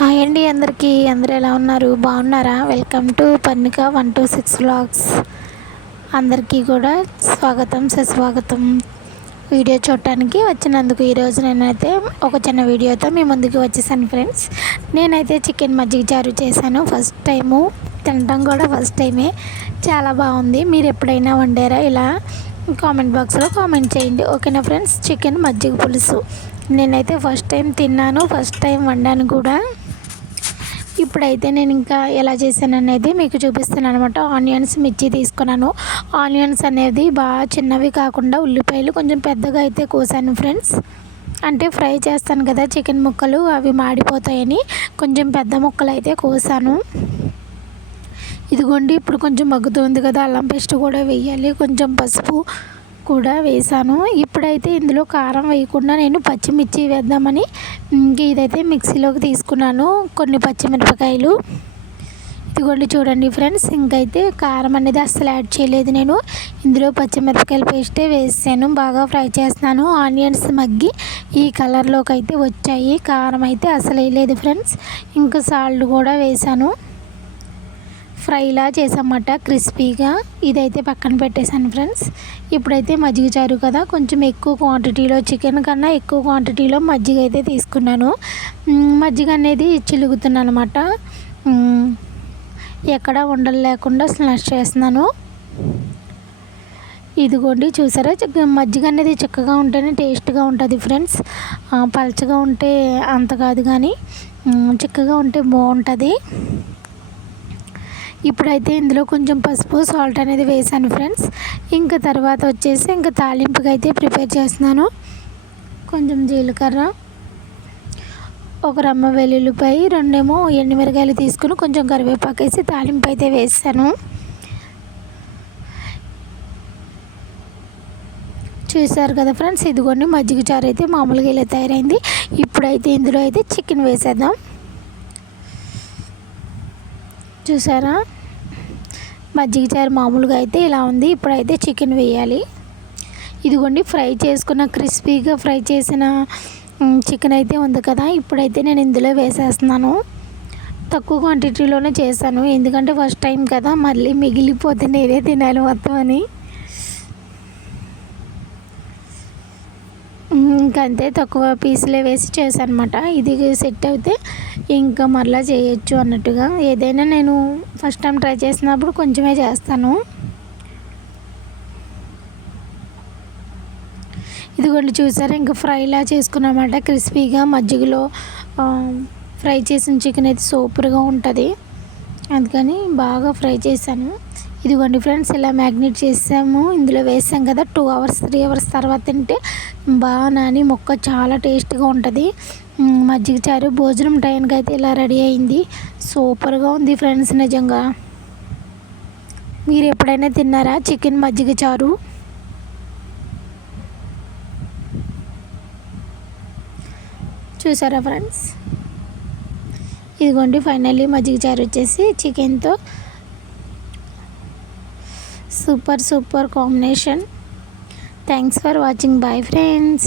Hi అండి అందరికీ. అందరూ ఎలా ఉన్నారు? బాగున్నారా? Welcome to Parnika 126 vlogs. అందరికీ కూడా స్వాగతం, సుస్వాగతం. వీడియో చూడటానికి వచ్చినందుకు ఈరోజు నేనైతే ఒక చిన్న వీడియోతో మీ ముందుకు వచ్చేసాను ఫ్రెండ్స్. నేనైతే చికెన్ మజ్జిగ చారు చేశాను. ఫస్ట్ టైము తినడం కూడా ఫస్ట్ టైమే. చాలా బాగుంది. మీరు ఎప్పుడైనా వండారా ఇలా? కామెంట్ బాక్స్లో కామెంట్ చేయండి, ఓకేనా ఫ్రెండ్స్. చికెన్ మజ్జిగ పులుసు నేనైతే ఫస్ట్ టైం తిన్నాను, ఫస్ట్ టైం వండాను కూడా. ఇప్పుడైతే నేను ఇంకా ఎలా చేశాను అనేది మీకు చూపిస్తున్నాను అనమాట. ఆనియన్స్, మిర్చి తీసుకున్నాను. ఆనియన్స్ అనేది బాగా చిన్నవి కాకుండా ఉల్లిపాయలు కొంచెం పెద్దగా అయితే కోసాను ఫ్రెండ్స్. అంటే ఫ్రై చేస్తాను కదా చికెన్ ముక్కలు, అవి మాడిపోతాయని కొంచెం పెద్ద ముక్కలు అయితే కోసాను. ఇదిగోండి, ఇప్పుడు కొంచెం మగ్గుతుంది కదా, అల్లం పేస్ట్ కూడా వేయాలి, కొంచెం పసుపు కూడా వేసాను. ఇప్పుడైతే ఇందులో కారం వేయకుండా నేను పచ్చిమిర్చి వేద్దామని ఇదైతే మిక్సీలోకి తీసుకున్నాను, కొన్ని పచ్చిమిరపకాయలు. ఇదిగోండి చూడండి ఫ్రెండ్స్, ఇంకైతే కారం అనేది అస్సలు యాడ్ చేయలేదు నేను. ఇందులో పచ్చిమిరపకాయల పేస్టే వేసాను. బాగా ఫ్రై చేస్తున్నాను. ఆనియన్స్ మగ్గి ఈ కలర్లోకి అయితే వచ్చాయి. కారం అయితే అసలు వేయలేదు ఫ్రెండ్స్. ఇంకా సాల్ట్ కూడా వేసాను. ఫ్రైలా చేసామట క్రిస్పీగా. ఇదైతే పక్కన పెట్టేశాను ఫ్రెండ్స్. ఇప్పుడైతే మజ్జిగ చారు కదా, కొంచెం ఎక్కువ క్వాంటిటీలో, చికెన్ కన్నా ఎక్కువ క్వాంటిటీలో మజ్జిగ అయితే తీసుకున్నాను. మజ్జిగ అనేది చిలుగుతున్నాను అనమాట. ఎక్కడ ఉండలు లేకుండా స్మాష్ చేస్తున్నాను. ఇదిగోండి చూసారా, మజ్జిగ అనేది చిక్కగా ఉంటేనే టేస్ట్గా ఉంటుంది ఫ్రెండ్స్. పలచగా ఉంటే అంత కాదు, కానీ చిక్కగా ఉంటే బాగుంటుంది. ఇప్పుడైతే ఇందులో కొంచెం పసుపు, సాల్ట్ అనేది వేసాను ఫ్రెండ్స్. ఇంకా తర్వాత వచ్చేసి ఇంకా తాలింపుకి అయితే ప్రిపేర్ చేస్తున్నాను. కొంచెం జీలకర్ర, ఒక రమ్మ వెల్లుల్లిపాయ, రెండేమో ఎండుమిరకాయలు తీసుకుని కొంచెం కరివేపాకు వేసి తాలింపు అయితే వేసాను. చూసారు కదా ఫ్రెండ్స్, ఇదిగోండి మజ్జిగ చారు అయితే మామూలుగా ఇలా తయారైంది. ఇప్పుడైతే ఇందులో అయితే చికెన్ వేసేద్దాం. చూసారా, మజ్జిగ చారు మామూలుగా అయితే ఇలా ఉంది. ఇప్పుడైతే చికెన్ వేయాలి. ఇదిగోండి ఫ్రై చేసుకున్న, క్రిస్పీగా ఫ్రై చేసిన చికెన్ అయితే ఉంది కదా, ఇప్పుడైతే నేను ఇందులో వేసేస్తున్నాను. తక్కువ క్వాంటిటీలోనే చేశాను, ఎందుకంటే ఫస్ట్ టైం కదా, మళ్ళీ మిగిలిపోతే నేనే తినాలి మొత్తం అని. ఇంకంతే, తక్కువ పీసులే వేసి చేశాను అనమాట. ఇది సెట్ అయితే ఇంకా మరలా చేయొచ్చు అన్నట్టుగా. ఏదైనా నేను ఫస్ట్ టైం ట్రై చేసినప్పుడు కొంచెమే చేస్తాను. ఇదిగోండి చూసారా, ఇంకా ఫ్రైలా చేసుకున్నమాట. క్రిస్పీగా మజ్జిగలో ఫ్రై చేసిన చికెన్ అయితే సూపర్గా ఉంటుంది, అందుకని బాగా ఫ్రై చేశాను. ఇదిగోండి ఫ్రెండ్స్, ఇలా మ్యాగ్నేట్ చేసాము, ఇందులో వేసాం కదా. 2 అవర్స్ 3 అవర్స్ తర్వాత తింటే బాగా నాని మొక్క చాలా టేస్ట్గా ఉంటుంది. మజ్జిగ చారు భోజనం టైంకి అయితే ఇలా రెడీ అయింది. సూపర్గా ఉంది ఫ్రెండ్స్. నిజంగా మీరు ఎప్పుడైనా తిన్నారా చికెన్ మజ్జిగ చారు? చూసారా ఫ్రెండ్స్, ఇదిగోండి ఫైనల్లీ మజ్జిగ చారు వచ్చేసి చికెన్తో super combination. Thanks for watching. Bye friends.